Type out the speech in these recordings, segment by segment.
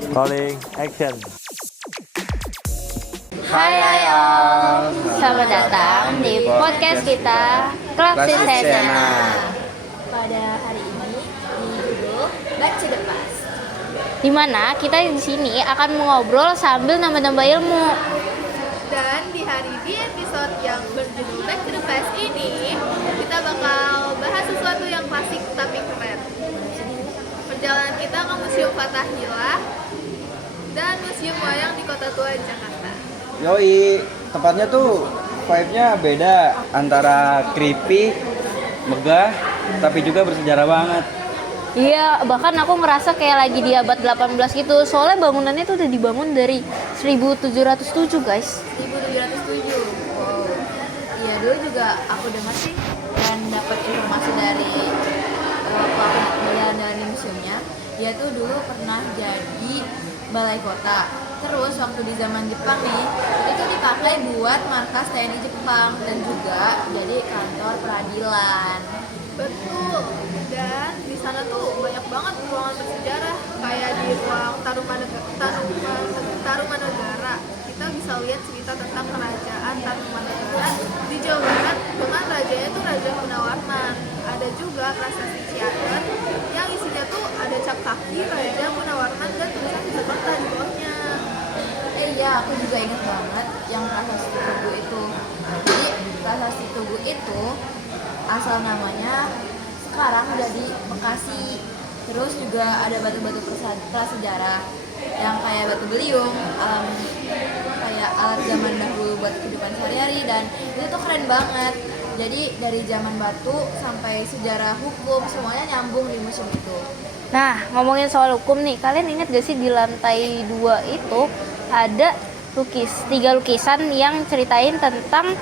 Rolling action. Hai Om, selamat datang di podcast kita Klasi Sena. Pada hari ini di judul Back to the Past, di mana kita di sini akan mengobrol sambil nambah-nambah ilmu. Dan di episode yang berjudul Back to the Past ini, kita bakal bahas sesuatu yang klasik tapi keren. Perjalanan kita ke Museum Fathahillah dan Museum Wayang di Kota Tua Jakarta. Yoi, tempatnya tuh vibe-nya beda antara creepy, megah, tapi juga bersejarah banget. Iya, bahkan aku ngerasa kayak lagi di abad 18 gitu. Soalnya bangunannya tuh udah dibangun dari 1707 guys. 1707. Wow. Iya, dulu juga aku dengar sih dan dapat informasi dari waktu aku menjalani museumnya. Dia tuh dulu pernah jadi balai kota. Terus waktu di zaman Jepang nih, itu dipakai buat markas TNI Jepang dan juga jadi kantor peradilan. Betul. Dan di sana tuh banyak banget ruangan bersejarah, kayak di ruang Tarumanegara. Kita bisa lihat cerita tentang kerajaan Tarumanegara di Jawa Barat dengan rajanya tuh Raja Gunawarman. Ada juga prasasti Ciater yang isinya tuh ada cap kaki Raja Gunawarman dan tulisan Jakarta di bawahnya. Iya, aku juga ingat banget yang prasasti Tugu itu. Jadi prasasti Tugu itu asal namanya sekarang udah di Bekasi. Terus juga ada batu-batu prasejarah yang kayak batu beliung, kayak alat zaman dahulu buat kehidupan sehari-hari, dan itu tuh keren banget. Jadi dari zaman batu sampai sejarah hukum semuanya nyambung di museum itu. Nah, ngomongin soal hukum nih, kalian ingat gak sih di lantai 2 itu ada 3 lukisan yang ceritain tentang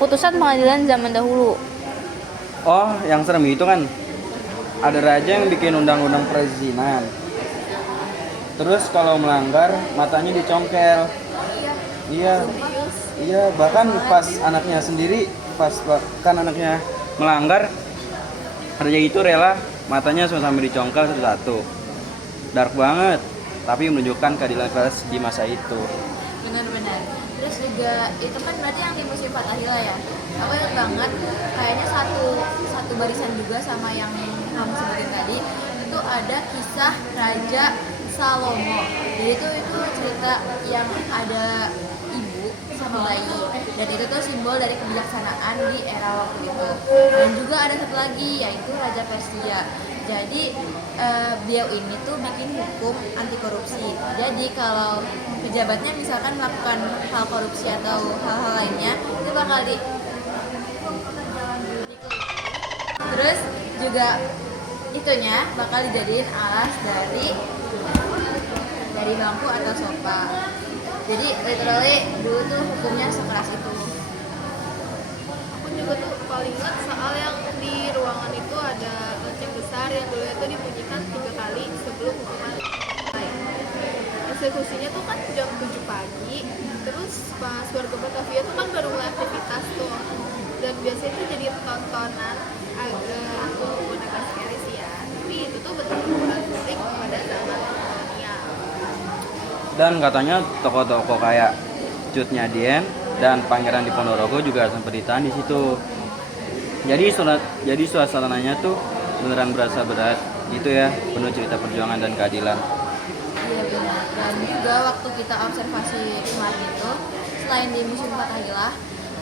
putusan pengadilan zaman dahulu. Oh, yang serem itu kan ada raja yang bikin undang-undang perizinan. Terus kalau melanggar matanya dicongkel. Iya, bahkan pas anaknya melanggar, raja itu rela matanya sampai dicongkel satu-satu. Dark banget, tapi menunjukkan keadilan keras di masa itu. Benar-benar. Terus juga itu kan berarti yang di Museum Fathahillah ya. Aku ingat banget, kayaknya satu barisan juga sama yang kamu sebutin tadi. Itu ada kisah Raja Salomo. Jadi itu cerita yang ada ibu sama bayi, dan itu tuh simbol dari kebijaksanaan di era waktu itu. Dan juga ada satu lagi, yaitu Raja Persia. Jadi beliau ini tuh bikin hukum anti korupsi. Jadi kalau pejabatnya misalkan melakukan hal korupsi atau hal-hal lainnya, itu bakal terus juga itunya bakal dijadiin alas dari bangku atau sofa. Jadi literally dulu tuh hukumnya sekeras itu. Aku juga tuh paling ingat soal yang di ruangan itu ada lonceng besar yang dulu itu dibunyikan 3 kali sebelum hukuman selesai. Eksekusinya tuh kan jam 7 pagi. Terus pas warga Batavia tuh kan baru mulai aktivitas tuh. Dan biasanya tuh jadi tontonan agak scary sih ya. Tapi itu tuh betul-betul unik pada zaman kolonial. Dan katanya tokoh-tokoh kayak Cut Nyadien dan Pangeran Diponorogo juga sempat ditahan di situ. Jadi suasananya tuh beneran berasa berat gitu ya, penuh cerita perjuangan dan keadilan. Iya benar. Dan juga waktu kita observasi kemarin itu, selain di Museum Fathahillah,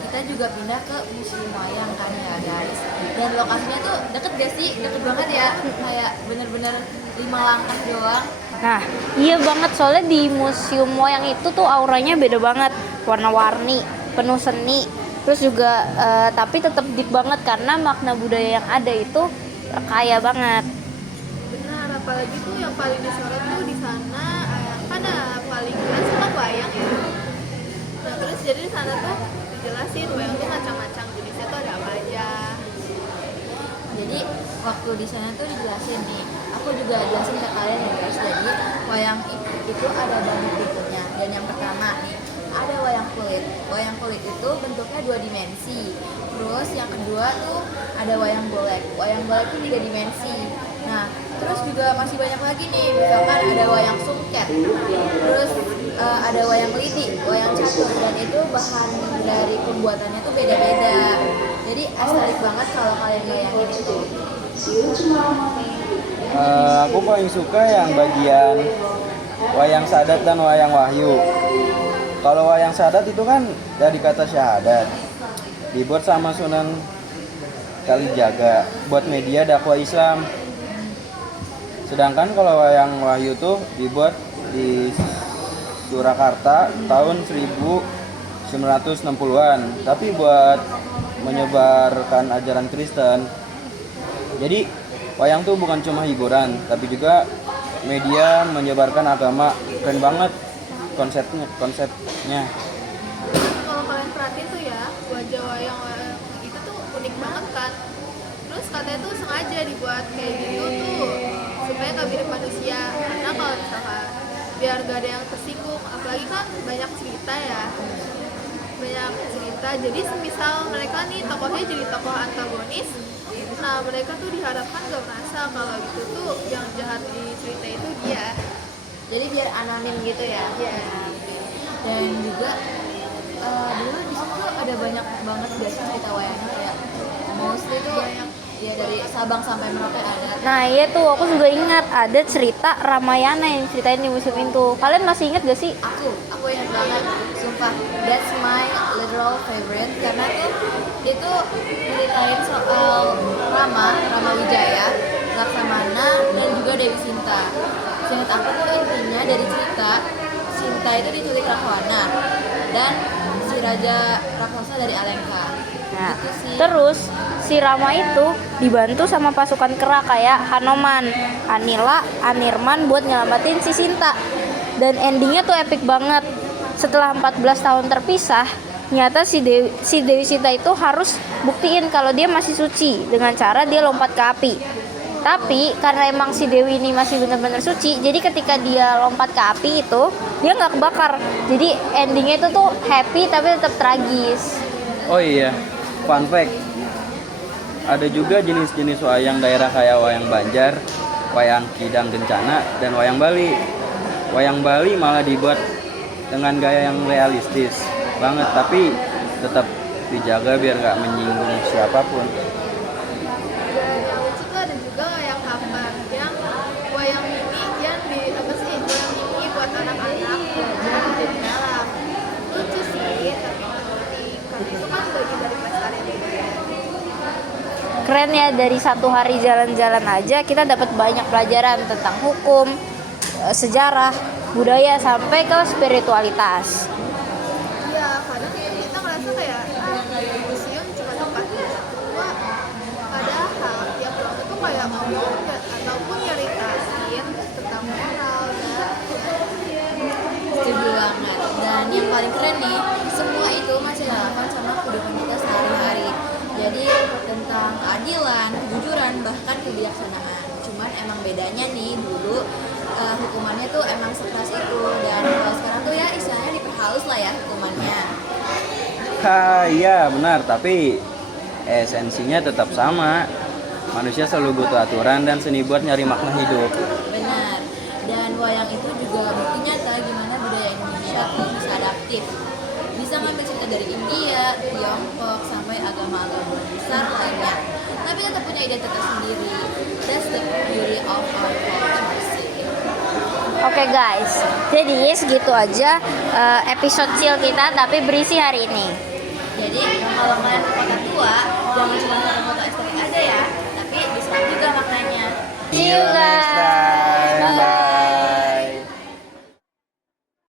kita juga pindah ke Museum Wayang kan ya guys. Dan lokasinya tuh deket gak sih? Deket banget ya. Kayak bener-bener 5 langkah doang. Nah, iya banget, soalnya di Museum Wayang itu tuh auranya beda banget, warna-warni, penuh seni, terus juga tapi tetap deep banget karena makna budaya yang ada itu kaya banget. Benar, apalagi tuh yang paling disorot tuh di sana kan paling jelas kan wayang ya. Nah terus jadi di sana tuh dijelasin wayang tuh macam-macam jenisnya tuh ada apa aja. Jadi waktu di sana tuh dijelasin nih, aku juga jelasin ke kalian ya guys. Jadi wayang itu ada banyak tipenya. Dan yang pertama nih ada wayang kulit. Wayang kulit itu bentuknya 2 dimensi. Terus yang kedua tuh ada wayang golek. Wayang golek itu 3 dimensi. Nah, terus juga masih banyak lagi nih, misalkan ada wayang sungket, terus ada wayang lidi, wayang catur, dan itu bahan dari pembuatannya tuh beda-beda. Jadi estetik banget kalau kalian bayangin itu. Aku paling suka yang bagian wayang sadat dan wayang wahyu. Kalau wayang sadat itu kan dari kata syahadat, dibuat sama Sunan Kalijaga buat media dakwah Islam. Sedangkan kalau wayang wahyu tuh dibuat di Surakarta tahun 1960-an, tapi buat menyebarkan ajaran Kristen. Jadi wayang tuh bukan cuma hiburan, tapi juga media menyebarkan agama. Keren banget konsepnya. Kalau kalian perhatiin tuh ya, wajah wayang itu tuh unik banget kan. Terus katanya tuh sengaja dibuat kayak gitu tuh supaya nggak mirip manusia. Karena kalau misalkan biar gak ada yang tersinggung, apalagi kan banyak cerita ya, banyak cerita. Jadi misal mereka nih tokohnya jadi tokoh antagonis, nah mereka tuh diharapkan gak merasa kalau gitu tuh yang jahat di cerita itu dia. Jadi biar anonim gitu ya. Iya. Dan juga dulu di situ ada banyak banget biasa cerita wayangnya kayak mostly tuh ya dari Sabang sampai Merauke ada. Nah iya tuh aku juga ingat ada cerita Ramayana yang ceritain di museum itu. Kalian masih ingat gak sih? Aku ingat banget, sumpah. That's my literal favorite karena tuh itu ceritain soal Rama Wijaya, Laksamana dan juga Dewi Sinta. Seingat aku tuh intinya dari cerita Sinta itu diculik Rahwana dan si Raja Raksasa dari Alengka. Nah, gitu sih. Terus si Rama itu dibantu sama pasukan kera kayak Hanoman, Anila, Anirman buat nyelamatin si Sinta. Dan endingnya tuh epic banget. Setelah 14 tahun terpisah, nyata si Dewi Sinta itu harus buktiin kalau dia masih suci dengan cara dia lompat ke api. Tapi karena emang si Dewi ini masih benar-benar suci, jadi ketika dia lompat ke api itu dia nggak kebakar. Jadi endingnya itu tuh happy tapi tetap tragis. Oh iya, fun fact. Ada juga jenis-jenis wayang daerah kayak wayang Banjar, wayang Kidang Kencana, dan wayang Bali. Wayang Bali malah dibuat dengan gaya yang realistis banget, tapi tetap dijaga biar nggak menyinggung siapapun. Dan yang lucu tuh ada juga wayang hambar, yang wayang mini yang di apa sih, wayang mini buat anak-anak belajar jadi dalam. Lucu sih, tapi unik. Karena itu kan bagian dari pelestarian budaya. Keren ya, dari satu hari jalan-jalan aja kita dapat banyak pelajaran tentang hukum, sejarah, budaya sampai ke spiritualitas. Iya, kadang kita ngerasa kayak museum cuma tempat tua, padahal tiap orang itu kayak ngomong ataupun nyeritasin tentang moral dan Setuju banget. Dan yang paling keren nih, semua itu masih relevan sama kehidupan kita sehari-hari. Jadi tentang keadilan, kejujuran, bahkan kebijaksanaan. Cuman emang bedanya nih, dulu hukumannya tuh emang sekeras itu, dan kalau sekarang tuh ya istilahnya diperhalus lah ya hukumannya. Iya benar, tapi esensinya tetap sama. Manusia selalu butuh aturan dan seni buat nyari makna hidup. Benar. Dan wayang itu juga bukti nyata gimana budaya Indonesia tuh bisa adaptif. Bisa ngambil cerita dari India, Tiongkok, sampai agama-agama besar lainnya. Tapi tetap punya identitas sendiri. That's the beauty of our culture sih. Oke guys, jadi segitu aja episode chill kita tapi berisi hari ini. Jadi kalau kalian ke kota tua, jangan cuma foto-foto estetik aja ya, tapi diserap juga maknanya. See you guys.